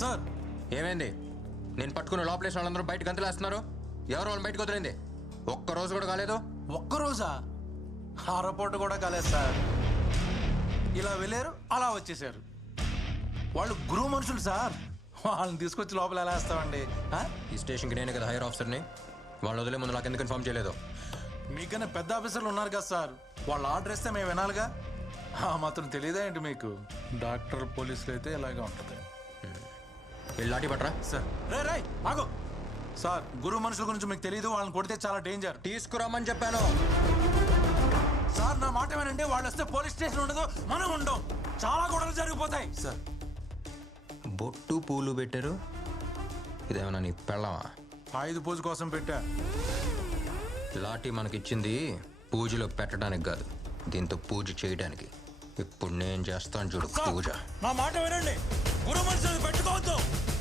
Sir ఏమైంది? నేను పట్టుకున్న లోపలేసిన వాళ్ళందరూ బయట గంతులేస్తున్నారు. ఎవరు వాళ్ళని బయటకు వదిలింది? ఒక్కరోజు కూడా కాలేదు. ఒక్కరోజా? ఆరపూట కూడా కాలేదు సార్. ఇలా వెళ్ళారు, అలా వచ్చేసారు. వాళ్ళు గురువు మనుషులు సార్. వాళ్ళని తీసుకొచ్చి లోపల ఎలా వేస్తామండి? ఈ స్టేషన్కి నేనే కదా హైయర్ ఆఫీసర్ని. వాళ్ళు వదిలే ముందు నాకు ఎందుకు ఇన్ఫార్మ్ చేయలేదు? మీకన్నా పెద్ద ఆఫీసర్లు ఉన్నారు కదా సార్. వాళ్ళు ఆర్డర్ ఇస్తే మేము వినాలిగా. మాత్రం తెలియదా ఏంటి మీకు? డాక్టర్ పోలీసులు అయితే ఇలాగే ఉంటుంది. వెళ్ళి లాఠీ పట్టరా. సార్ రే ఆగో సార్. గురువు మనుషుల గురించి మీకు తెలియదు. వాళ్ళని కొడితే చాలా డేంజర్. తీసుకురామని చెప్పాను సార్. నా మాట ఏమేనంటే వాళ్ళు వస్తే పోలీస్ స్టేషన్ ఉండదు, మనం ఉండం. చాలా గొడవలు జరిగిపోతాయి సార్. బొట్టు పూలు పెట్టారు. ఇదేమన్నా నీ పెళ్ళమా? ఆయుధ పూజ కోసం పెట్టా. లాఠీ మనకిచ్చింది పూజలో పెట్టడానికి కాదు, దీంతో పూజ చేయడానికి. ఇప్పుడు నేను చేస్తాను చూడు పూజ. నా మాట వినండి. గురు మనుషులు పెట్టుకోవద్దు,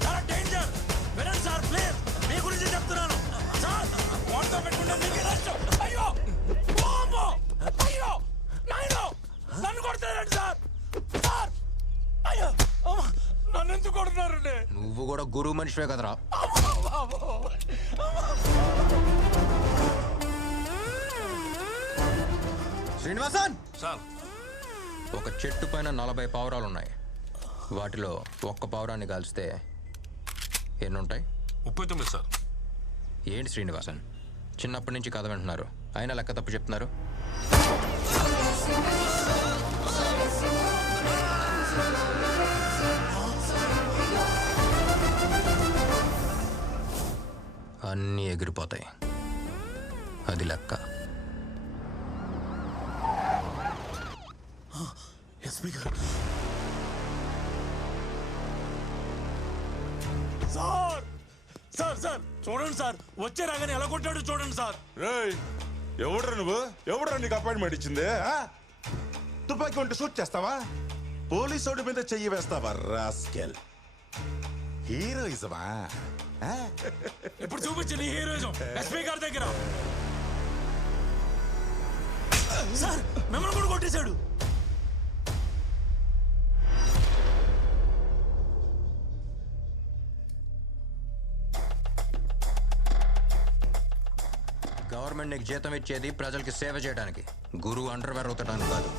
చాలా డేంజర్. వినండి సార్ ప్లీజ్, మీ గురించి చెప్తున్నాను సార్. వాటితో పెట్టుకుంటే మీకే నష్టం. అయ్యో అయ్యో నాయనో, నన్ను కొడుతున్నారండి సార్. సార్ అయ్యో, నన్ను ఎందుకు కొడుతున్నారండి? నువ్వు కూడా గురువు మనిషివే కదరా. శ్రీనివాసన్ సార్, ఒక చెట్టు పైన 40 పావురాలు ఉన్నాయి. వాటిలో ఒక్క పావురాన్ని కాల్స్తే ఎన్నుంటాయి? 39 సార్. ఏంటి శ్రీనివాసన్, చిన్నప్పటి నుంచి కథ వింటున్నారు, అయినా లెక్క తప్పు చెప్తున్నారు. అన్నీ ఎగిరిపోతాయి, అది లెక్క. సార్ సార్ సార్ చూడండి సార్, వచ్చే రాగానే ఎలా కొట్టాడు చూడండి సార్. రేయ్, ఎవడ్రా నువ్వు? ఎవడ్రా నీకు అపాయింట్మెంట్ ఇచ్చింది? తుపాకీ ఉంటే షూట్ చేస్తావా? పోలీసోడి మీద చెయ్యి వేస్తావా రాస్కెల్? హీరోయిజమా? ఇప్పుడు చూపించింది హీరోయిజం ఎస్పీ గారి దగ్గర. సార్ మిమ్మల్ని కూడా కొట్టేశాడు. గవర్నమెంట్ నీకు జీతం ఇచ్చేది ప్రజలకి సేవ చేయడానికి, గురువు అండర్వేర్ అవుతడానికి కాదు.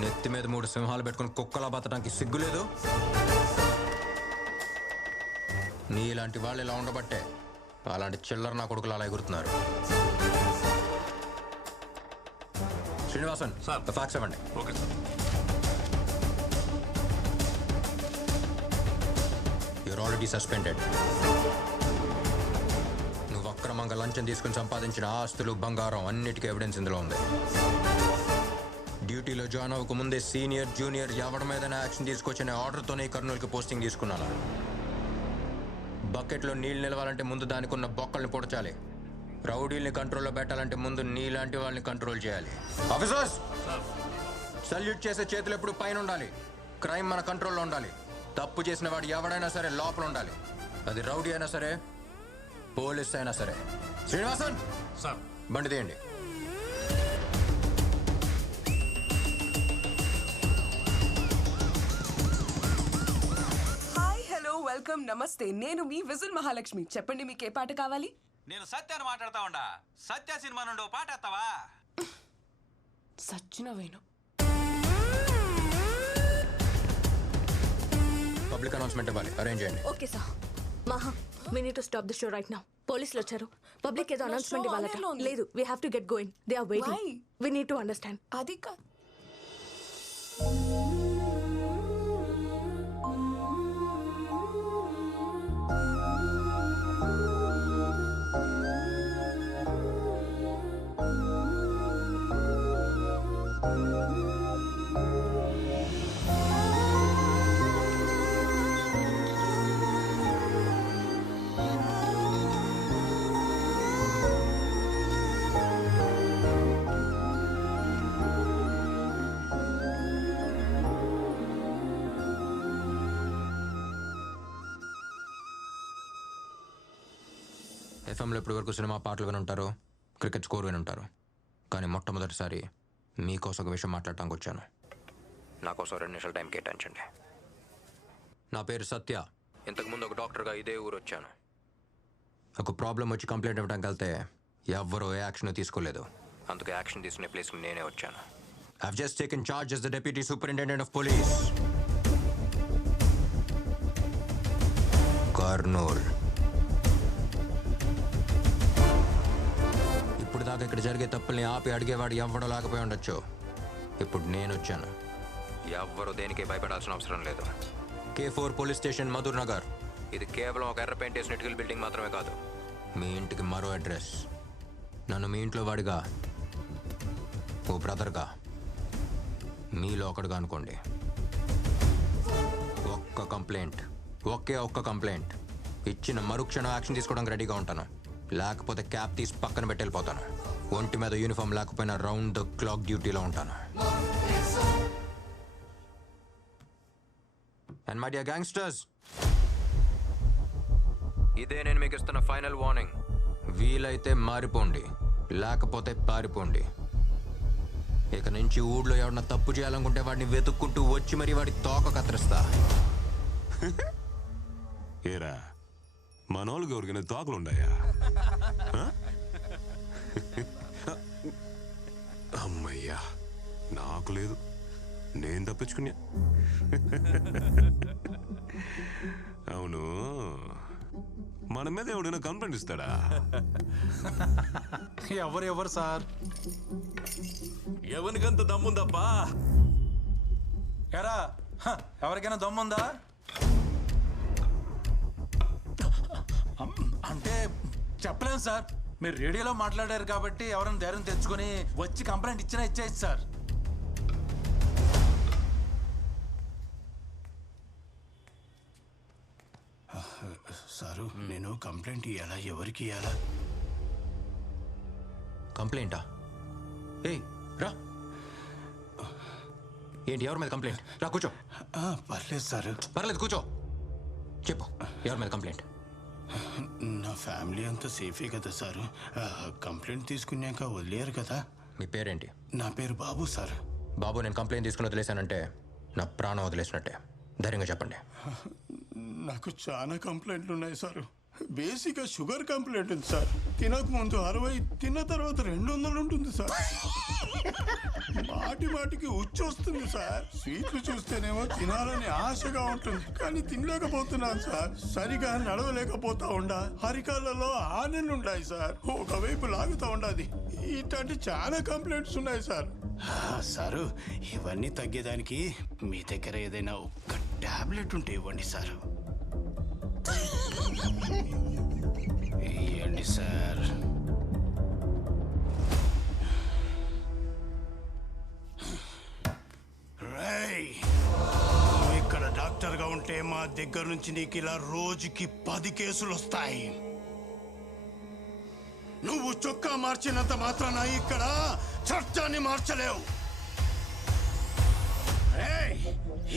నెత్తి మీద 3 సింహాలు పెట్టుకుని కుక్కలా బతడానికి సిగ్గులేదు? నీలాంటి వాళ్ళు ఇలా ఉండబట్టే అలాంటి చిల్లర నా కొడుకులు అలా ఎగురుతున్నారు. శ్రీనివాసన్ సార్, ఫ్యాక్స్ ఇవ్వండి. Okay sir. You are already suspended. నువ్వు అక్రమంగా లంచం తీసుకుని సంపాదించిన ఆస్తులు, బంగారం అన్నిటికీ ఎవిడెన్స్ ఇందులో ఉంది. డ్యూటీలో జాయిన్ అవ్వక ముందే సీనియర్ జూనియర్ ఎవరి మీదైనా యాక్షన్ తీసుకొచ్చిన ఆర్డర్తోనే కర్నూలుకి పోస్టింగ్ తీసుకున్నాను. బకెట్లో నీళ్ళు నిలవాలంటే ముందు దానికి ఉన్న బొక్కల్ని పొడచాలి. రౌడీల్ని కంట్రోల్లో పెట్టాలంటే ముందు నీలాంటి వాళ్ళని కంట్రోల్ చేయాలి. ఆఫీసర్స్, సల్యూట్ చేసే చేతులు ఎప్పుడు పైన ఉండాలి. క్రైమ్ మన కంట్రోల్లో ఉండాలి. తప్పు చేసిన వాడు ఎవడైనా సరే లోపల ఉండాలి. అది రౌడీ అయినా సరే, పోలీస్ అయినా సరే. శ్రీనివాసన్ సార్, బండి తీయండి. హాయ్, హలో, వెల్కమ్, నమస్తే. నేను మీ విజిల్ మహాలక్ష్మి. చెప్పండి, మీకు ఏ పాట కావాలి? నేను సత్యాన్ని మాట్లాడతా ఉండా. సత్య సినిమా నుండి పాట ఎత్తావా? సచ్చిన వేణు. పబ్లిక్ అనౌన్స్మెంట్ ఇవ్వాలి, అరేంజ్ చేయండి. Okay sir. మహా, we need to stop the show right now. పోలీసులు వచ్చారు. పబ్లిక్ ఏదో అనౌన్స్మెంట్ ఇవ్వాలట. లేదు, we have to get going. They are waiting. Why? We need to understand. అది కాదు. ఎఫ్ఎంలో ఇప్పటి వరకు సినిమా పాటలు విని ఉంటారు, క్రికెట్ స్కోర్ విని ఉంటారు. కానీ మొట్టమొదటిసారి మీకోసం ఒక విషయం మాట్లాడటానికి వచ్చాను. నా కోసం 2 నిమిషాలు టైం కేటాయించండి. నా పేరు సత్య. ఇంతకుముందు ఒక డాక్టర్గా ఇదే ఊరు వచ్చాను. ఒక ప్రాబ్లం వచ్చి కంప్లైంట్ ఇవ్వడానికి వెళ్తే ఎవ్వరూ ఏ యాక్షన్ తీసుకోలేదు. అందుకే యాక్షన్ తీసుకునే ప్లేస్కి నేనే వచ్చాను. I've just taken charge as the Deputy Superintendent of Police. Kurnool. ఇప్పుడు దాకా ఇక్కడ జరిగే తప్పుల్ని ఆపి అడిగేవాడు ఎవ్వడో లేకపోయి ఉండొచ్చు. ఇప్పుడు నేను వచ్చాను. ఎవ్వరూ దేనికి భయపడాల్సిన అవసరం లేదు. K4 police station, Madhur Nagar. ఇది కేవలం ఒక ఎర్ర పెయింట్ వేసిన ఇటుకల బిల్డింగ్ మాత్రమే కాదు, మీ ఇంటికి మరో అడ్రస్. నన్ను మీ ఇంట్లో వాడిగా, ఓ బ్రదర్గా, మీలో ఒకడుగా అనుకోండి. ఒక్క కంప్లైంట్, ఒక్క కంప్లైంట్ ఇచ్చిన మరుక్షణం యాక్షన్ తీసుకోవడానికి రెడీగా ఉంటాను. లేకపోతే క్యాప్ తీసి పక్కన పెట్టి వెళ్ళిపోతాను. ఒంటి మీద యూనిఫామ్ లేకపోయినా రౌండ్ ద క్లాక్ డ్యూటీలో ఉంటాను. అండ్ మై డియర్ గ్యాంగ్స్టర్స్, ఇదే నేను మీకు ఇస్తున్న ఫైనల్ వార్నింగ్. వీలైతే మారిపోండి, లేకపోతే పారిపోండి. ఇక నుంచి ఊళ్ళో ఎవరన్నా తప్పు చేయాలనుకుంటే వాడిని వెతుక్కుంటూ వచ్చి మరీ వాడి తోక కత్తిరిస్తా. ఏరా మనోళ్ళకి ఎవరికైనా తోకలు ఉన్నాయా? అమ్మయ్యా, నాకు లేదు, నేను తప్పించుకున్నా. అవును, మన మీద ఎవడైనా కంప్లైంట్ ఇస్తాడా? ఎవరు సార్? ఎవరికంత దమ్ముందబ్బా? ఎరా, ఎవరికైనా దమ్ముందా? అంటే చెప్పలేం సార్. మీరు రేడియోలో మాట్లాడారు కాబట్టి ఎవరైనా ధైర్యం తెచ్చుకొని వచ్చి కంప్లైంట్ ఇచ్చినా ఇచ్చేయచ్చు సార్. సారు, నేను కంప్లైంట్ ఇవ్వాలా? ఎవరికి ఇవ్వాలా? కంప్లైంటా? ఏయ్ రా. ఏంటి, ఎవరి మీద కంప్లైంట్? రా కూర్చో. పర్లేదు సారు. పర్లేదు కూర్చో. చెప్పు, ఎవరి మీద కంప్లైంట్? నా ఫ్యామిలీ అంతా సేఫే కదా సారు. కంప్లైంట్ తీసుకున్నాక వదిలేరు కదా. మీ పేరేంటి? నా పేరు బాబు సార్. బాబు, నేను కంప్లైంట్ తీసుకుని వదిలేశానంటే నా ప్రాణం వదిలేసినట్టే. ధైర్యంగా చెప్పండి. నాకు చాలా కంప్లైంట్లు ఉన్నాయి సారు. బేసిక్గా షుగర్ కంప్లైంట్ ఉంది సార్. తినక ముందు 60, తిన్న తర్వాత 200 ఉంటుంది సార్. మాటికి ఉచ్చొస్తుంది సార్. స్వీట్లు చూస్తేనేమో తినాలని ఆశగా ఉంటుంది, కానీ తినలేకపోతున్నాను సార్. సరిగా నడవలేకపోతా ఉండా. అరికాళ్ళలో ఆనెన్నుండాయి సార్. ఒకవైపు లాగుతా ఉండాది. ఇట్లాంటి చాలా కంప్లైంట్స్ ఉన్నాయి సార్. సారు, ఇవన్నీ తగ్గేదానికి మీ దగ్గర ఏదైనా ఒక్క టాబ్లెట్ ఉంటే ఇవ్వండి సారు. ఇవ్వండి సార్. నువ్వు ఇక్కడ డాక్టర్గా ఉంటే మా దగ్గర నుంచి నీకు ఇలా రోజుకి 10 కేసులు వస్తాయి. నువ్వు చొక్కా మార్చినంత మాత్రాన ఇక్కడ చట్టాన్ని మార్చలేవు.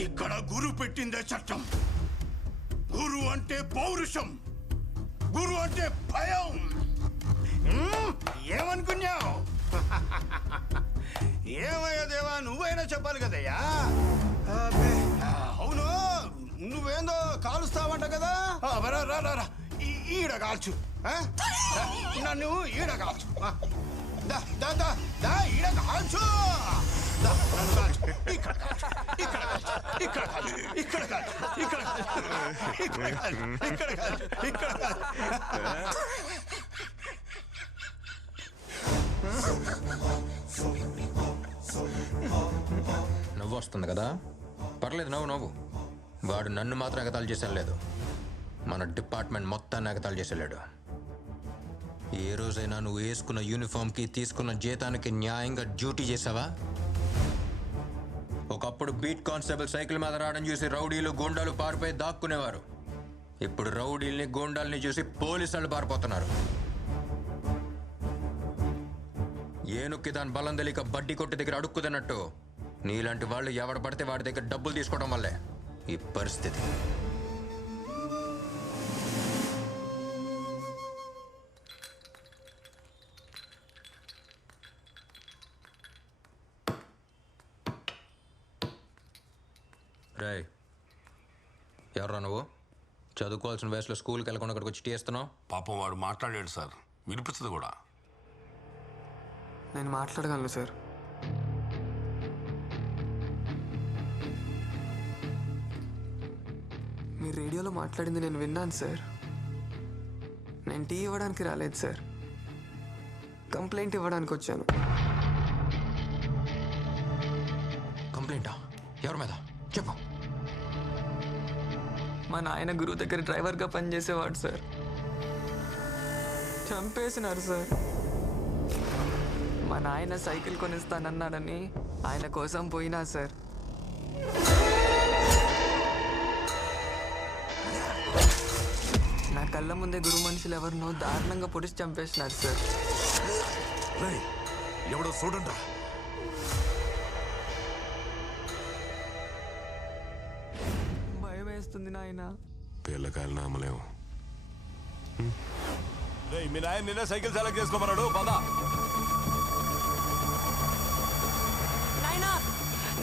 ఇక్కడ గురు పెట్టిందే చట్టం. గురు అంటే పౌరుషం, గురు అంటే భయం. ఏమనుకున్నావు? ఏమయ్యా దేవా, నువ్వైనా చెప్పాలి కదయ్యా. అవును, నువ్వేందో కాలుస్తావంట కదా. రా ఈడ కాల్చు. నన్ను ఈడ కాల్చు. ఈడ కాల్చు. నన్ను కాల్చు. ఇక్కడ కాల్చు, ఇక్కడ కాల్చు, ఇక్కడ కాల్చు, ఇక్కడ కాల్చు, ఇక్కడ కాల్చు, ఇక్కడ కాల్చు, ఇక్కడ కాల్చు, ఇక్కడ కాల్చు. నవ్వు వస్తుంది కదా, పర్లేదు, నవ్వు. వాడు నన్ను మాత్రం ఎగతాళి చేసేలేదు, మన డిపార్ట్మెంట్ మొత్తాన్ని ఎగతాళి చేసేలేడు. ఏ రోజైనా నువ్వు వేసుకున్న యూనిఫామ్కి తీసుకున్న జీతానికి న్యాయంగా డ్యూటీ చేసావా? ఒకప్పుడు బీట్ కానిస్టేబుల్ సైకిల్ మీద రావడం చూసి రౌడీలు, గూండాలు పారిపోయి దాక్కునేవారు. ఇప్పుడు రౌడీల్ని, గూండాల్ని చూసి పోలీసులు పారిపోతున్నారు. ఏనుక్కి దాని బలం తెలియక బడ్డీ కొట్టి దగ్గర అడుక్కుతున్నట్టు నీలాంటి వాళ్ళు ఎవడ పడితే వాడి దగ్గర డబ్బులు తీసుకోవడం వల్లే ఈ పరిస్థితి. రేయ్, ఎవరా నువ్వు? చదువుకోవాల్సిన వయసులో స్కూల్కి వెళ్ళకుండా ఇక్కడికి వచ్చి టీ ఇస్తున్నావు. పాపం వాడు మాట్లాడాడు సార్, వినిపించదు కూడా. నేను మాట్లాడగలను సార్. మీరు రేడియోలో మాట్లాడింది నేను విన్నాను సార్. నేను టీ ఇవ్వడానికి రాలేదు సార్, కంప్లైంట్ ఇవ్వడానికి వచ్చాను. కంప్లైంటా? ఎవరి మీద చెప్పు. మా నాయన గురువు దగ్గర డ్రైవర్గా పనిచేసేవాడు సార్. చంపేసినారు సార్. మా నాయన సైకిల్ కొనిస్తానన్నాడని ఆయన కోసం పోయినా సార్. నా కళ్ళ ముందే గురు మనుషులు ఎవరినో దారుణంగా పొడిచి చంపేసినారు సార్. ఎవడో చూడండి. భయం వేస్తుంది నాయన. పిల్లకాయలు నామలేము. మీ నాయన నిన్నే సైకిల్ సెలెక్ట్ చేసుకోమన్నాడు. పద.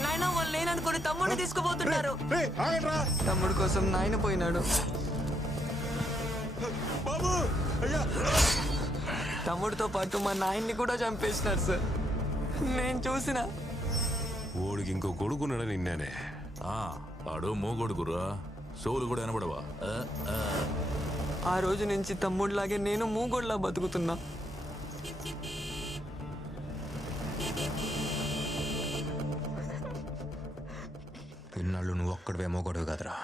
నాయన వాళ్ళు లేననుకుని తమ్ముడిని తీసుకుపోతున్నారు. తమ్ముడు కోసం నాయన పోయినాడు. బాబు అయ్యా, తమ్ముడితో పాటు మా నాయన్ని కూడా చంపేసినారు సార్. నేను చూసిన. ఓడికి ఇంకో కొడుకున్నాడని నిన్నేనే. ఆడు మూగొడుగురా, సోలు కూడా వినబడవా? ఆ రోజు నుంచి తమ్ముడిలాగే నేను మూగోడ్లా బతుకుతున్నా. ఇన్నాళ్ళు నువ్వు ఒక్కడివే మోగొడవు కదరా,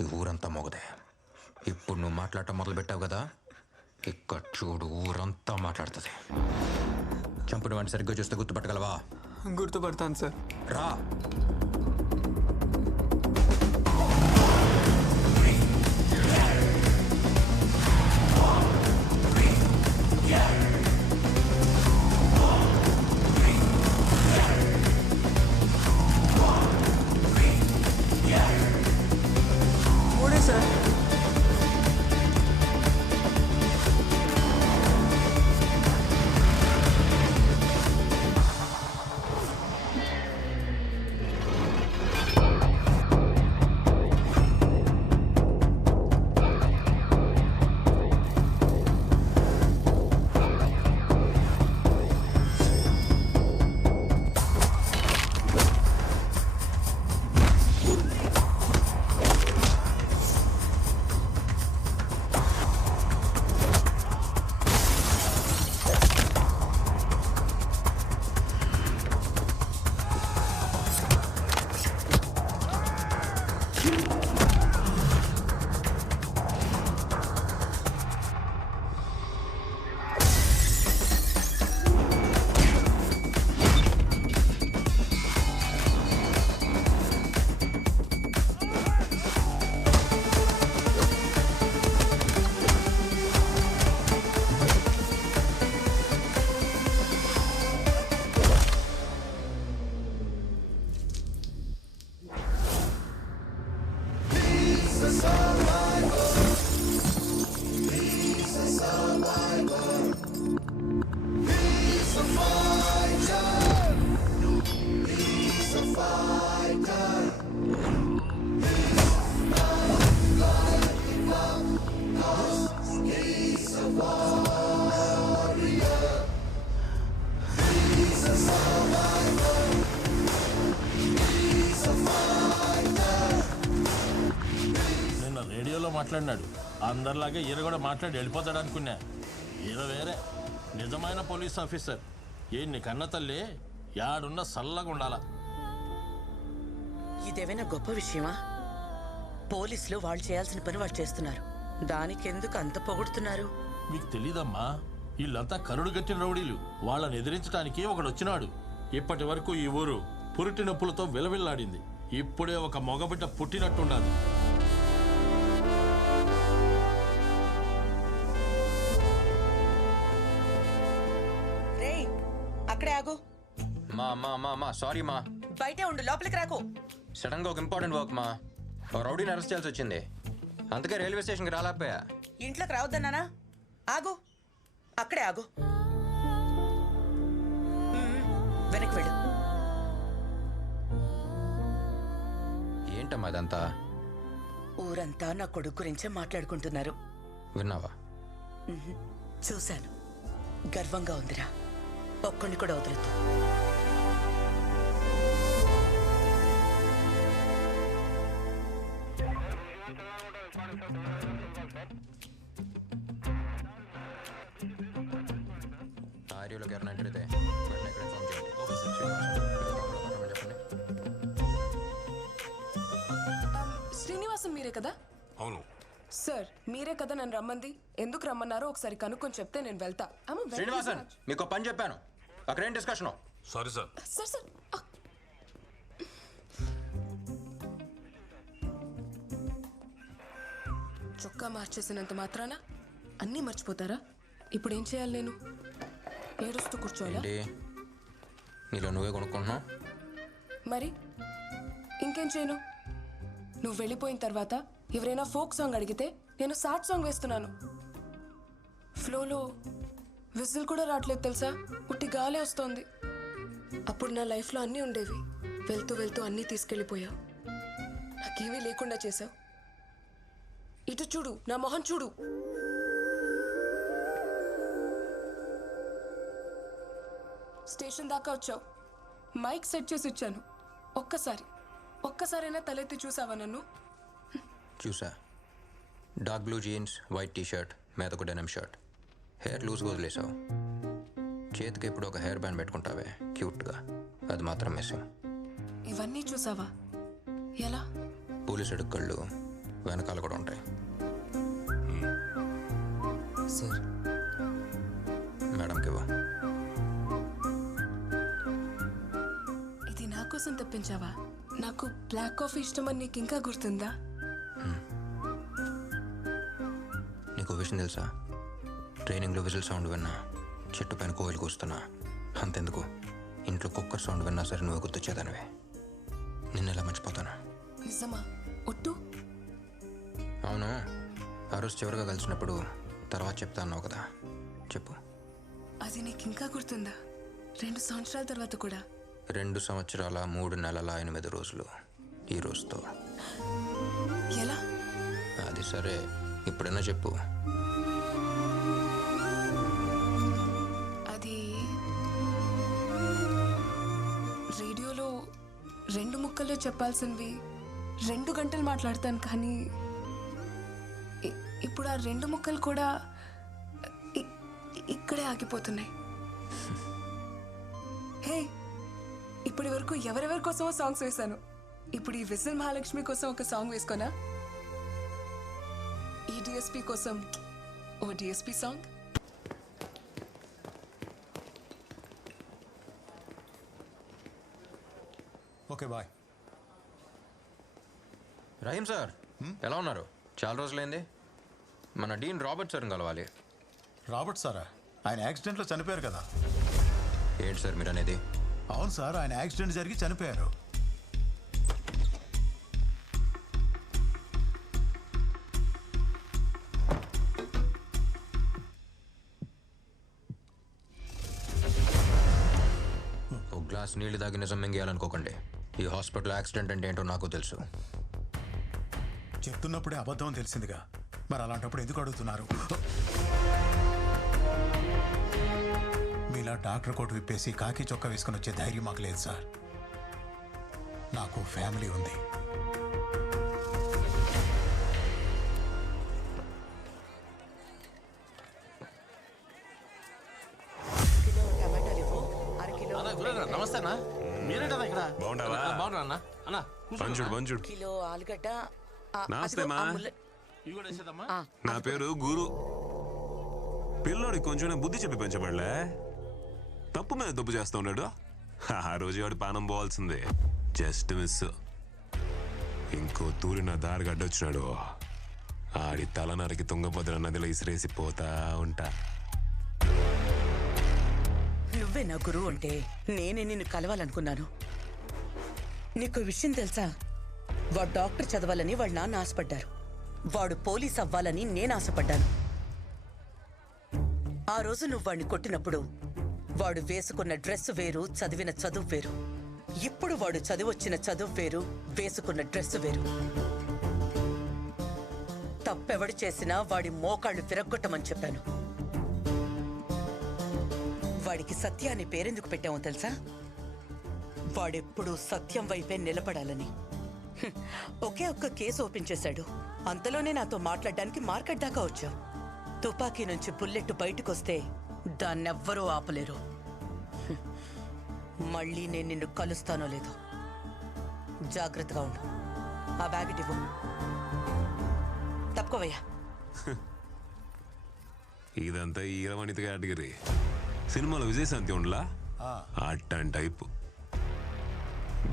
ఈ ఊరంతా మోగదే. ఇప్పుడు నువ్వు మాట్లాడటం మొదలు పెట్టావు కదా, ఇక్కడ చూడు ఊరంతా మాట్లాడుతుంది. చంపిన వాడిని సరిగ్గా చూస్తే గుర్తుపట్టగలవా? గుర్తుపడతాను సార్. రా. మూడే సార్. మాట్లాడినాడు. అందరిలాగే ఈయన కూడా మాట్లాడి వెళ్ళిపోతాడు అనుకున్నా. ఈయన వేరే నిజమైన పోలీస్ ఆఫీసర్. ఏ కన్న తల్లి యాడున్న సల్లగా ఉండాలా. ఇదేమైనా గొప్ప విషయమా? పోలీసులు వాళ్ళు చేయాల్సిన పని వాళ్ళు చేస్తున్నారు. దానికి ఎందుకు అంత పొగుడుతున్నారు? మీకు తెలీదమ్మా, వీళ్ళంతా కరుడు గట్టిన రౌడీలు. వాళ్ళని ఎదిరించడానికి ఒకడు వచ్చినాడు. ఇప్పటి వరకు ఈ ఊరు పురిటి నొప్పులతో విలవిల్లాడింది. ఇప్పుడే ఒక మగబిడ్డ పుట్టినట్టుండాలి. అక్కడే ఆగు. మా సారీ మా. బయటే ఉండు, లోపలికి రాకు. సడన్ గా ఒక ఇంపార్టెంట్ వర్క్ మా. రౌడీని అరెస్ట్ చేయాల్సి వచ్చింది, అందుకే రైల్వే స్టేషన్కి రాలేకపోయా. ఇంట్లోకి రావద్దన్నానా? ఆగు, అక్కడే ఆగు. వెనక్కి వెళ్ళు. ఏంటమ్మా ఇదంతా? ఊరంతా నా కొడుకు గురించే మాట్లాడుకుంటున్నారు. విన్నావా? చూశాను. గర్వంగా ఉందిరా. ఒక్కడిని కూడా వదలొద్దు. ఆర్యూలోకి ఎవరైనా ఎంటర్ అయితే వెంటనే ఇక్కడ ఇన్ఫార్మ్ చేయండి. చెప్పండి. శ్రీనివాసం మీరే కదా? అవును. సార్ మీరే కదా నన్ను రమ్మంది. ఎందుకు రమ్మన్నారో ఒకసారి కనుక్కొని చెప్తే నేను వెళ్తా. శ్రీనివాసన్, మీకు పని చెప్పాను. అక్కడ ఏం discussion? Sorry sir. Sir sir చొక్కా మార్చేసినంత మాత్రాన అన్నీ మర్చిపోతారా? ఇప్పుడు ఏం చేయాలి నేను? ఏడుస్తూ కూర్చోవాలా? ఏంటి నీలో నువ్వే కొనుక్కుంటున్నావు? మరి ఇంకేం చేయను? నువ్వు వెళ్ళిపోయిన తర్వాత ఎవరైనా ఫోక్ సాంగ్ అడిగితే నేను సాడ్ సాంగ్ వేస్తున్నాను. ఫ్లోలో విజిల్ కూడా రావట్లేదు తెలుసా? ఉట్టి గాలే వస్తోంది. అప్పుడు నా లైఫ్లో అన్నీ ఉండేవి. వెళ్తూ వెళ్తూ అన్నీ తీసుకెళ్ళిపోయావు. నాకేమీ లేకుండా చేసావు. ఇటు చూడు, నా మొహం చూడు. స్టేషన్ దాకా వచ్చావు. మైక్ సెట్ చేసి ఇచ్చాను. ఒక్కసారైనా తలెత్తి చూసావా నన్ను? చూసా. Dark blue jeans, white T shirt, మీదకు డెనిమ్ షర్ట్. హెయిర్ లూజ్గా వదిలేసావు. చేతికి ఇప్పుడు ఒక హెయిర్ బ్యాండ్ పెట్టుకుంటావే క్యూట్గా, అది మాత్రం మిస్సింగ్. ఇవన్నీ చూసావా? ఎలా? పోలీసు కళ్ళు వెనకాల కూడా ఉంటాయి. సార్ మేడంకి ఇవ్వ. ఇది నా కోసం తెప్పించావా? నాకు బ్లాక్ కాఫీ ఇష్టమని నీకు ఇంకా గుర్తుందా? నీకు విషయం తెలుసా? ట్రైనింగ్లో విజిల్ సౌండ్ విన్నా చెట్టు పైన కోయిలు కూస్తున్నా. అంతెందుకు, ఇంట్లో కుక్కర్ సౌండ్ విన్నా సరే నువ్వే గుర్తొచ్చేదానివే. నిన్నెలా మర్చిపోతాను? నిజమా? ఒట్టు? అవును. ఆ రోజు చివరిగా కలిసినప్పుడు తర్వాత చెప్తా అన్నావు కదా, చెప్పు. అది నీకు ఇంకా గుర్తుందా? 2 సంవత్సరాల తర్వాత కూడా. 2 సంవత్సరాల 3 నెలల 8 రోజులు ఈ రోజుతో. ఎలా? అది సరే, ఇప్పుడైనా చెప్పు. అది రేడియోలో 2 ముక్కల్లో చెప్పాల్సినవి 2 గంటలు మాట్లాడతాను, కానీ ఇప్పుడు ఆ 2 ముక్కలు కూడా ఇక్కడే ఆగిపోతున్నాయి. హే, ఇప్పటి వరకు ఎవరెవరి కోసమో సాంగ్స్ వేశాను. ఇప్పుడు ఈ విజిల్ మహాలక్ష్మి కోసం ఒక సాంగ్ వేసుకోనా? ఈ డిఎస్పీ కోసం ఓ DSP song. Okay bye. Rahim sir, ఎలా ఉన్నారు? చాలా రోజులైంది. మన డీన్ రాబర్ట్ సార్ని కలవాలి. రాబర్ట్ సారా? ఆయన యాక్సిడెంట్లో చనిపోయారు కదా. ఏంటి సార్ మీరు అనేది? అవును సార్, ఆయన యాక్సిడెంట్ జరిగి చనిపోయారు. ఒక గ్లాస్ నీళ్లు తాగి నిజం మింగేయాలనుకోకండి. ఈ హాస్పిటల్ యాక్సిడెంట్ అంటే ఏంటో నాకు తెలుసు. చెప్తున్నప్పుడే అబద్ధం తెలిసిందిగా, మరి అలాంటప్పుడు ఎందుకు అడుగుతున్నారు? మీలా డాక్టర్ కోట్ విప్పేసి కాకి చొక్కా వేసుకుని వచ్చే ధైర్యం మాకు లేదు సార్. నాకు ఫ్యామిలీ ఉంది. నమస్తే అన్న. మీరేంటన్నా ఇక్కడ? బాగుండవా? బంజుడు. కిలో ఆలుగడ్డ. నమస్తే మా. ఇవి కూడా వేసేద్దామా? నా పేరు గురు. పిల్లోడికి కొంచెం బుద్ధి చెప్పి పెంచబడలే. తప్పు మీద తప్పు చేస్తా ఉన్నాడు. ఆ రోజు వాడి పానం పోవాల్సిందే, జస్ట్ మిస్. ఇంకో తూరి నా దారి గడ్డొచ్చినాడు. ఆడి తలనరికి తుంగభద్ర నదిలో ఇసిరేసి పోతా ఉంటా. నువ్వే నా గురువు అంటే నేనే నిన్ను కలవాలనుకున్నాను. నీకు విషయం తెలుసా? వాడు డాక్టర్ చదవాలని వాళ్ళ నాన్న ఆశపడ్డారు. వాడు పోలీస్ అవ్వాలని నేను ఆశపడ్డాను. ఆ రోజు నువ్వు వాడిని కొట్టినప్పుడు వాడు వేసుకున్న డ్రెస్ వేరు, చదివిన చదువు వేరు. ఇప్పుడు వాడు చదివొచ్చిన చదువు వేరు, వేసుకున్న డ్రెస్ వేరు. తప్పెవడు చేసినా వాడి మోకాళ్ళు విరగ్గొట్టమని చెప్పాను. వాడికి సత్య అని పేరెందుకు పెట్టామో తెలుసా? వాడెప్పుడు సత్యం వైపే నిలబడాలని. ఒకే ఒక్క కేసు ఓపెన్ చేశాడు. అంతలోనే నాతో మాట్లాడడానికి మార్కెట్ దాకా వచ్చావు. తుపాకీ నుంచి బుల్లెట్ బయటకొస్తే దాన్నెవ్వరూ ఆపలేరు. మళ్ళీ నేను నిన్ను కలుస్తానో లేదో జాగ్రత్తగా ఉండు. ఆ బ్యాగ్ ఇవ్వు. తప్పుకోవయ్యా. ఇదంతా ఈరవణిత కేటగిరీ. సినిమాలో విజయశాంతి ఉండలా అట్టని టైపు.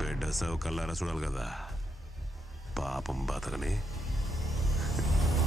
బిడ్డ సౌ కల్లారా చూడాలి కదా, పాపం బతకని